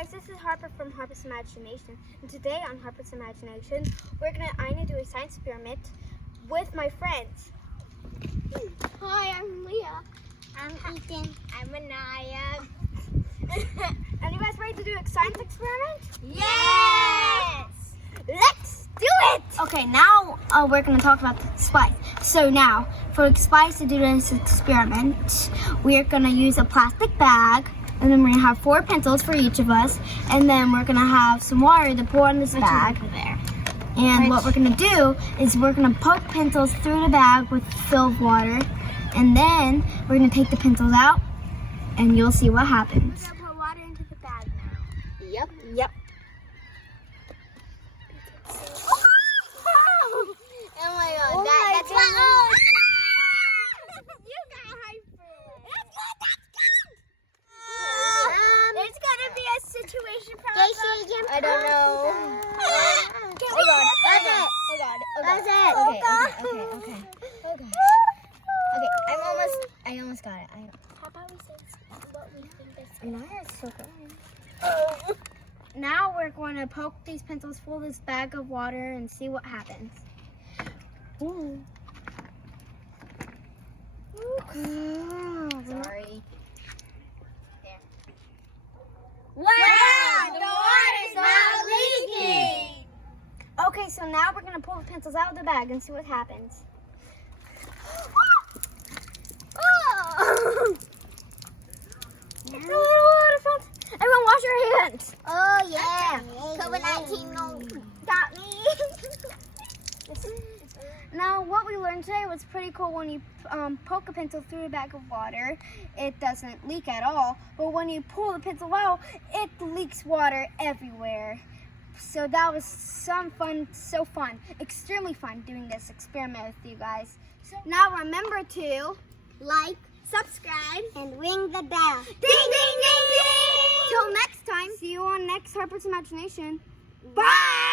guys, this is Harper from Harper's Imagination, and today on Harper's Imagination, I'm gonna do a science experiment with my friends. Hi, I'm Leah. I'm Ethan. I'm Anaya. Are you guys ready to do a science experiment? Yes! Let's do it! Okay, now we're going to talk about the spice. So now, for spice to do this experiment, we're going to use a plastic bag, and then we're going to have 4 pencils for each of us, and then we're going to have some water to pour in this bag. And what we're going to do is we're going to poke pencils through the bag with filled water, and then we're going to take the pencils out, and you'll see what happens. We're gonna pour water into the bag now. Yep. Oh my god, Oh my that's goodness. my You got hyper. There's gonna be a situation problem. I don't know. Oh God. That's it. Oh God. That's it. Okay. I almost got it. How about we say what we think this No, it's so good. Now we're going to poke these pencils full of this bag of water and see what happens. Ooh. Sorry. Wow, the water's not leaking. Okay, so now we're going to pull the pencils out of the bag and see what happens. It's a little out of fun. Everyone wash your hands. Oh yeah. COVID-19 got me. Now, what we learned today was pretty cool. When you poke a pencil through a bag of water, it doesn't leak at all. But when you pull the pencil out, it leaks water everywhere. So that was so fun, extremely fun doing this experiment with you guys. So now remember to Like, subscribe, and ring the bell. ding, ding, ding, ding. Till next time, see you on next Harper's Imagination. Bye.